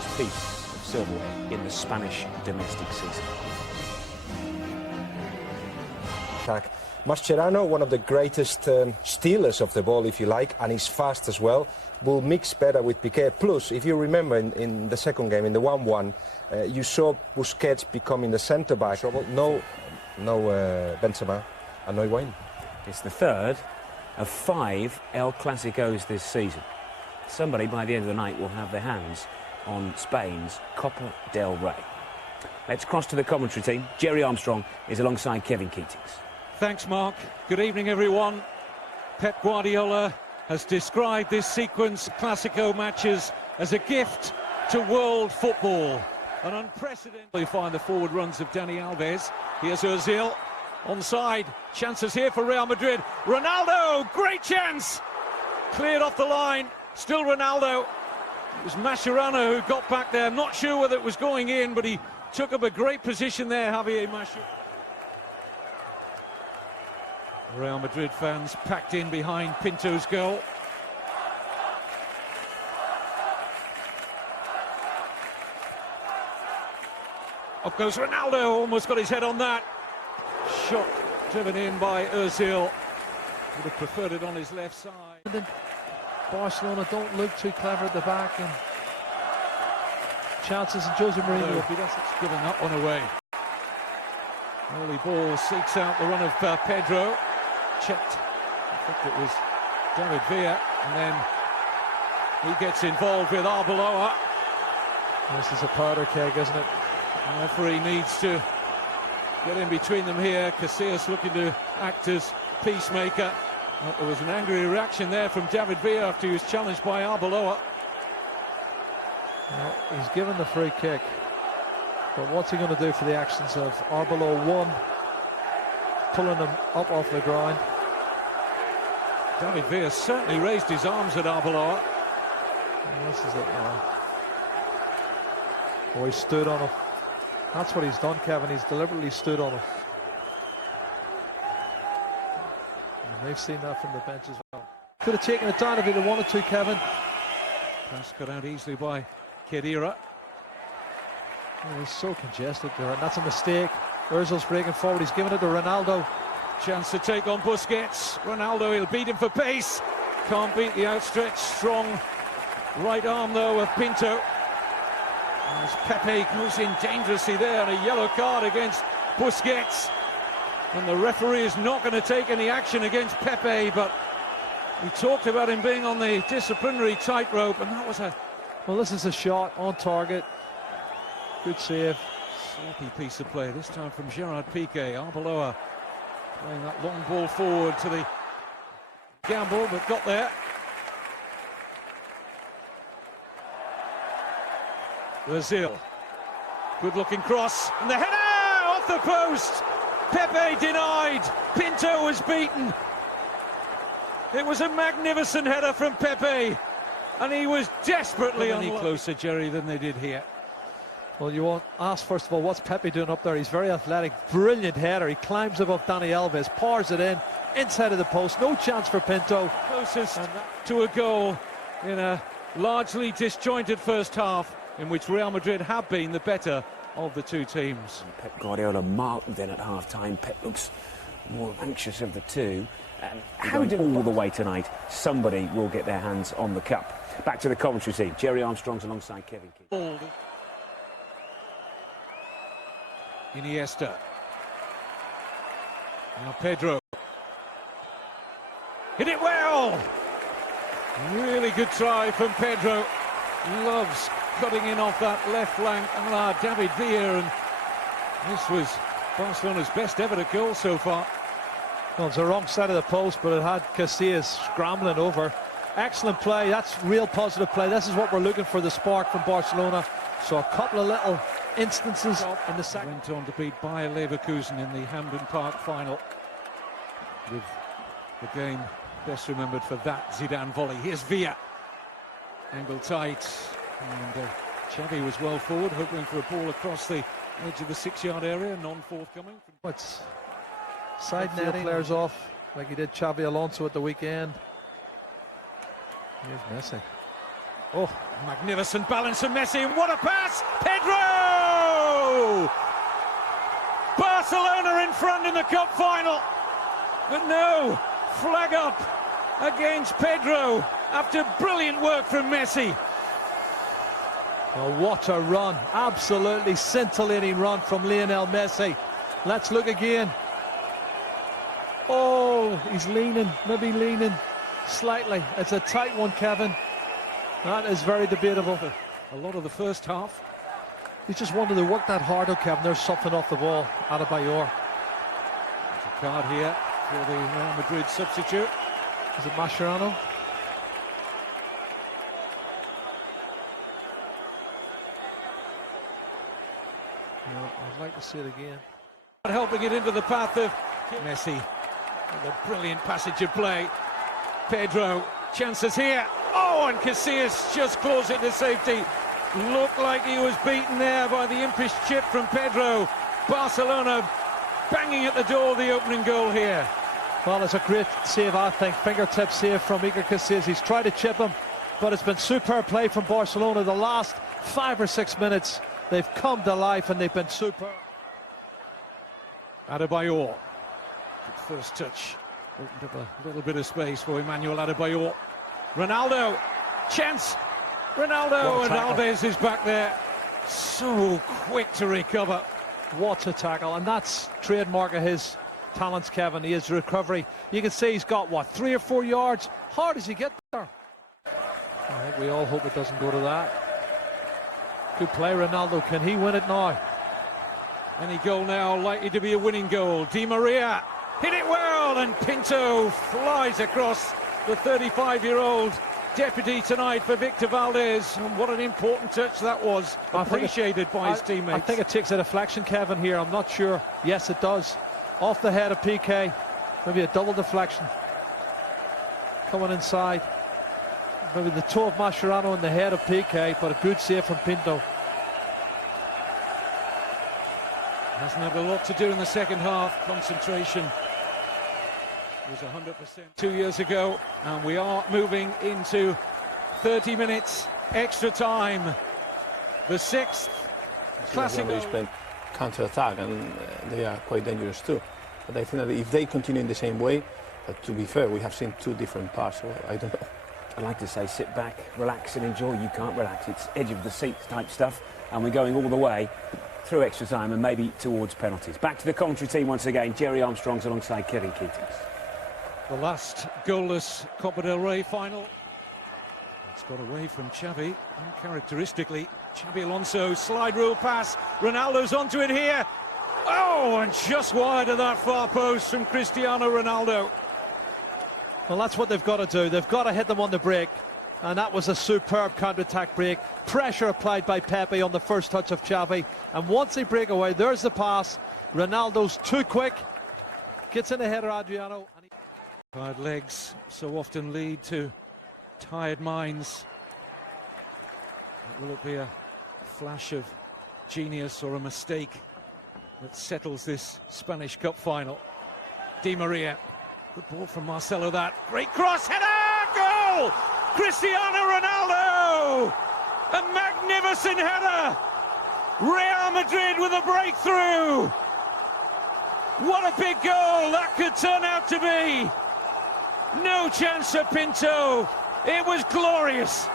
first piece of silverware in the Spanish domestic season. Mascherano, one of the greatest stealers of the ball, if you like, and he's fast as well, will mix better with Piqué. Plus, if you remember in the second game, in the 1-1, you saw Busquets becoming the centre-back. No Benzema and no Higuaín. It's the third of 5 El Clasicos this season. Somebody by the end of the night will have their hands on Spain's Copa del Rey. Let's cross to the commentary team. Jerry Armstrong is alongside Kevin Keatings. Thanks, Mark. Good evening, everyone. Pep Guardiola has described this sequence of Clásico matches as a gift to world football. An unprecedented... You find the forward runs of Dani Alves. Here's Ozil. Onside. Chances here for Real Madrid. Ronaldo! Great chance! Cleared off the line. Still Ronaldo. It was Mascherano who got back there. Not sure whether it was going in, but he took up a great position there, Javier Mascherano. Real Madrid fans packed in behind Pinto's goal. Up goes Ronaldo, almost got his head on that. Shot driven in by Ozil. Would have preferred it on his left side. Barcelona don't look too clever at the back, and chances, and Jose Mourinho will be giving that one away. Early ball seeks out the run of Pedro. Checked. I think it was David Villa, and then he gets involved with Arbeloa. This is a powder keg, isn't it? The referee needs to get in between them here. Casillas looking to act as peacemaker. There was an angry reaction there from David Villa after he was challenged by Arbeloa. Well, he's given the free kick, but what's he going to do for the actions of Arbeloa? One, pulling him up off the ground. David Villa certainly raised his arms at Arbeloa. This is it now. Oh, he stood on him. That's what he's done, Kevin. He's deliberately stood on him. And they've seen that from the bench as well. Could have taken it down if he'd have wanted to, Kevin. Pass got out easily by Khedira. Oh, he's so congested there, and that's a mistake. Ozil's breaking forward. He's giving it to Ronaldo. Chance to take on Busquets. Ronaldo, he'll beat him for pace. Can't beat the outstretched, strong right arm, though, of Pinto. As Pepe goes in dangerously there, and a yellow card against Busquets. And the referee is not going to take any action against Pepe, but we talked about him being on the disciplinary tightrope, and that was a... Well, this is a shot on target. Good save. Sloppy piece of play, this time from Gerard Piqué. Arbeloa playing that long ball forward to the gamble, but got there. Ozil. Good looking cross, and the header off the post. Pepe denied. Pinto was beaten. It was a magnificent header from Pepe, and he was desperately any closer, Jerry, than they did here. Well, you won't ask, first of all, what's Pepe doing up there? He's very athletic, brilliant header. He climbs above Dani Alves, pours it in, inside of the post. No chance for Pinto. Closest to a goal in a largely disjointed first half, in which Real Madrid have been the better of the two teams. Pep Guardiola marked then at half-time. Pep looks more anxious of the two. And all the way tonight, somebody will get their hands on the cup. Back to the commentary team. Jerry Armstrong's alongside Kevin Keatings. Iniesta. Now Pedro. Hit it well! Really good try from Pedro. Loves cutting in off that left flank, a la David Villa, and this was Barcelona's best ever goal so far. Well, it's the wrong side of the post, but it had Casillas scrambling over. Excellent play. That's real positive play. This is what we're looking for, the spark from Barcelona. So a couple of little instances in the second. Went on to beat Bayer Leverkusen in the Hampden Park final, with the game best remembered for that Zidane volley. Here's Villa. Angle tight, and Xavi was well forward, hoping for a ball across the edge of the 6-yard area, non-forthcoming. What's side netting players off, like he did Xavi Alonso at the weekend. Here's Messi. Oh, magnificent balance from Messi, and what a pass! Pedro! Barcelona in front in the cup final, but no, flag up against Pedro after brilliant work from Messi. Oh, what a run, absolutely scintillating run from Lionel Messi. Let's look again. Oh, he's leaning, maybe leaning slightly. It's a tight one, Kevin. That is very debatable. A lot of the first half. He just wanted to work that harder, Kevin. There's something off the ball. Adebayor. There's a card here for the Real Madrid substitute. Is it Mascherano? No, I'd like to see it again. Helping it into the path of Messi. With a brilliant passage of play. Pedro, chances here. Oh, and Casillas just close it to safety. Looked like he was beaten there by the impish chip from Pedro. Barcelona banging at the door of the opening goal here. Well, it's a great save, I think. Fingertip save from Iker Casillas. He's tried to chip him, but it's been superb play from Barcelona. The last 5 or 6 minutes, they've come to life and they've been superb. Adebayor. Good first touch. Opened up a little bit of space for Emmanuel Adebayor. Ronaldo. Chance. Ronaldo, and Alves is back there. So quick to recover. What a tackle, and that's trademark of his talents, Kevin. He is recovery. You can see he's got, what, 3 or 4 yards? How does he get there? I think we all hope it doesn't go to that. Good play, Ronaldo. Can he win it now? Any goal now likely to be a winning goal. Di Maria hit it well, and Pinto flies across the 35-year-old deputy tonight for Victor Valdez. And what an important touch that was, appreciated by his teammates. I think it takes a deflection, Kevin, here. I'm not sure. Yes, it does. Off the head of PK. Maybe a double deflection. Coming inside. Maybe the toe of Mascherano in the head of PK, but a good save from Pinto. Hasn't had a lot to do in the second half. Concentration was 100% 2 years ago, and we are moving into 30 minutes extra time. The 6th classic. They play counter-attack, and they are quite dangerous too. But I think that if they continue in the same way, to be fair, we have seen 2 different parts, so I don't know. I'd like to say sit back, relax and enjoy. You can't relax. It's edge of the seat type stuff, and we're going all the way through extra time and maybe towards penalties. Back to the commentary team once again. Jerry Armstrong's alongside Kevin Keatings. The last goalless Copa del Rey final. It's got away from Xavi, uncharacteristically. Xabi Alonso, slide rule pass. Ronaldo's onto it here. Oh, and just wide of that far post from Cristiano Ronaldo. Well, that's what they've got to do. They've got to hit them on the break. And that was a superb counter-attack break. Pressure applied by Pepe on the first touch of Xavi. And once they break away, there's the pass. Ronaldo's too quick. Gets in the header, Adriano. Tired legs so often lead to tired minds. Will it be a flash of genius or a mistake that settles this Spanish Cup final? Di Maria. Good ball from Marcelo, that. Great cross, header, goal! Cristiano Ronaldo! A magnificent header! Real Madrid with a breakthrough! What a big goal that could turn out to be! No chance for Pinto. It was glorious.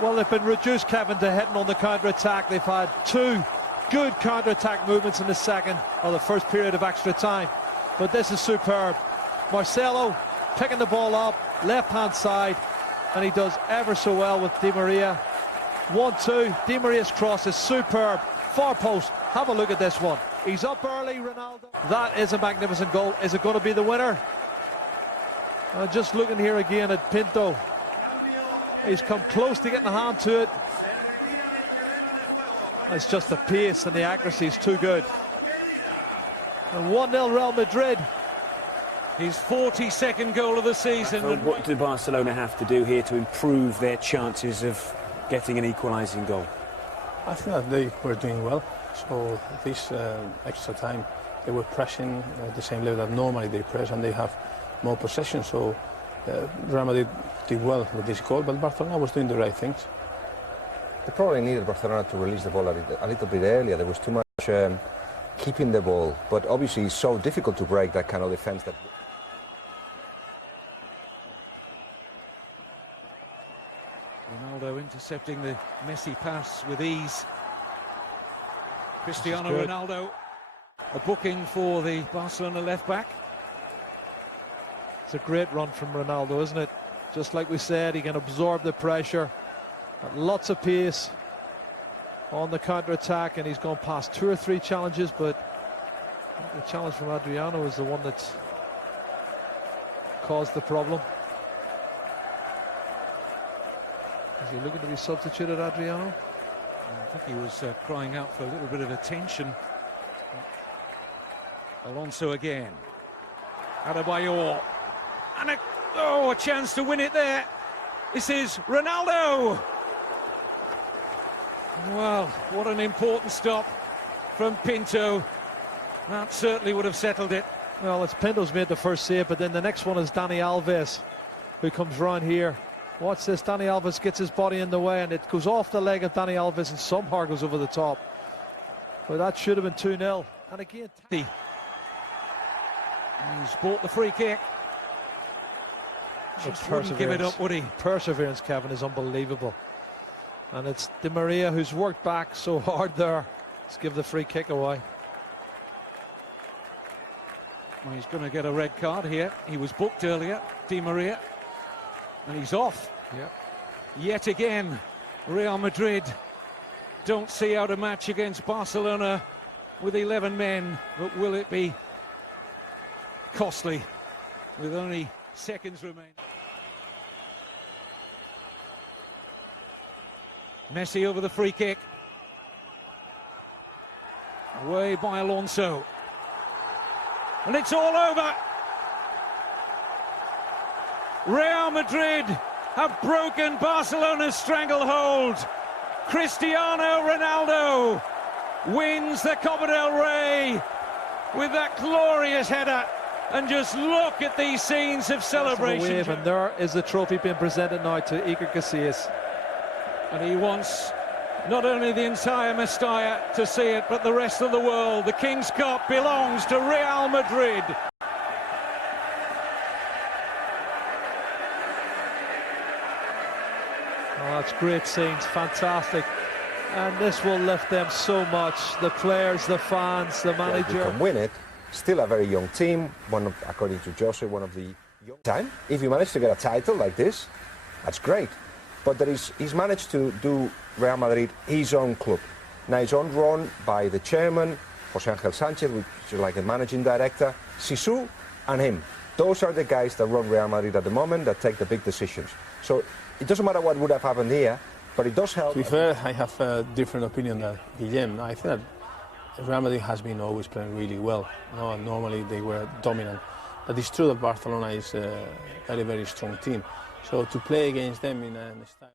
Well, they've been reduced, Kevin, to hitting on the counter-attack. They've had 2 good counter-attack movements in the second, or the first period of extra time. But this is superb. Marcelo picking the ball up, left-hand side, and he does ever so well with Di Maria. 1-2, Di Maria's cross is superb. Far post, have a look at this one. He's up early, Ronaldo. That is a magnificent goal. Is it going to be the winner? Just looking here again at Pinto. He's come close to getting a hand to it. It's just the pace and the accuracy is too good. And 1-0 Real Madrid. His 42nd goal of the season. And what do Barcelona have to do here to improve their chances of getting an equalising goal? I think that they were doing well. So this extra time, they were pressing at the same level that normally they press, and they have more possession. So Real Madrid did well with this goal, but Barcelona was doing the right things. They probably needed Barcelona to release the ball a little bit earlier. There was too much keeping the ball, but obviously it's so difficult to break that kind of defense. That Ronaldo intercepting the Messi pass with ease. Cristiano Ronaldo, a booking for the Barcelona left-back. It's a great run from Ronaldo, isn't it? Just like we said, he can absorb the pressure. Got lots of pace on the counter-attack, and he's gone past 2 or 3 challenges, but the challenge from Adriano is the one that's caused the problem. Is he looking to be substituted, Adriano? I think he was crying out for a little bit of attention. Alonso again. Adebayor. And a chance to win it there. This is Ronaldo. Well, what an important stop from Pinto. That certainly would have settled it. Well, it's Pinto's made the first save, but then the next one is Dani Alves, who comes round here. Watch this, Dani Alves gets his body in the way, and it goes off the leg of Dani Alves and somehow goes over the top. But that should have been 2-0. And again, he's bought the free kick. Just wouldn't give it up, would he? Perseverance, Kevin, is unbelievable. And it's Di Maria who's worked back so hard there. Let's give the free kick away. Well, he's going to get a red card here. He was booked earlier, Di Maria. And he's off. Yep. Yet again, Real Madrid don't see out a match against Barcelona with 11 men. But will it be costly with only seconds remaining? Messi over the free kick. Away by Alonso. And it's all over. Real Madrid have broken Barcelona's stranglehold. Cristiano Ronaldo wins the Copa del Rey with that glorious header. And just look at these scenes of celebration. And there is the trophy being presented now to Iker Casillas. And he wants not only the entire Mestalla to see it, but the rest of the world. The King's Cup belongs to Real Madrid. Oh, that's great scenes, fantastic. And this will lift them so much. The players, the fans, the manager. You can win it. Still a very young team. One of, according to Jose, one of the young time. If you manage to get a title like this, that's great. But he's managed to do Real Madrid his own club. Now it's on run by the chairman, Jose Angel Sanchez, which is like a managing director, Sisu, and him. Those are the guys that run Real Madrid at the moment, that take the big decisions. So it doesn't matter what would have happened here, but it does help. To be fair, I have a different opinion than Guillem. I think that Real Madrid has been always playing really well. No, normally they were dominant. But it's true that Barcelona is a very, very strong team. So to play against them in a style...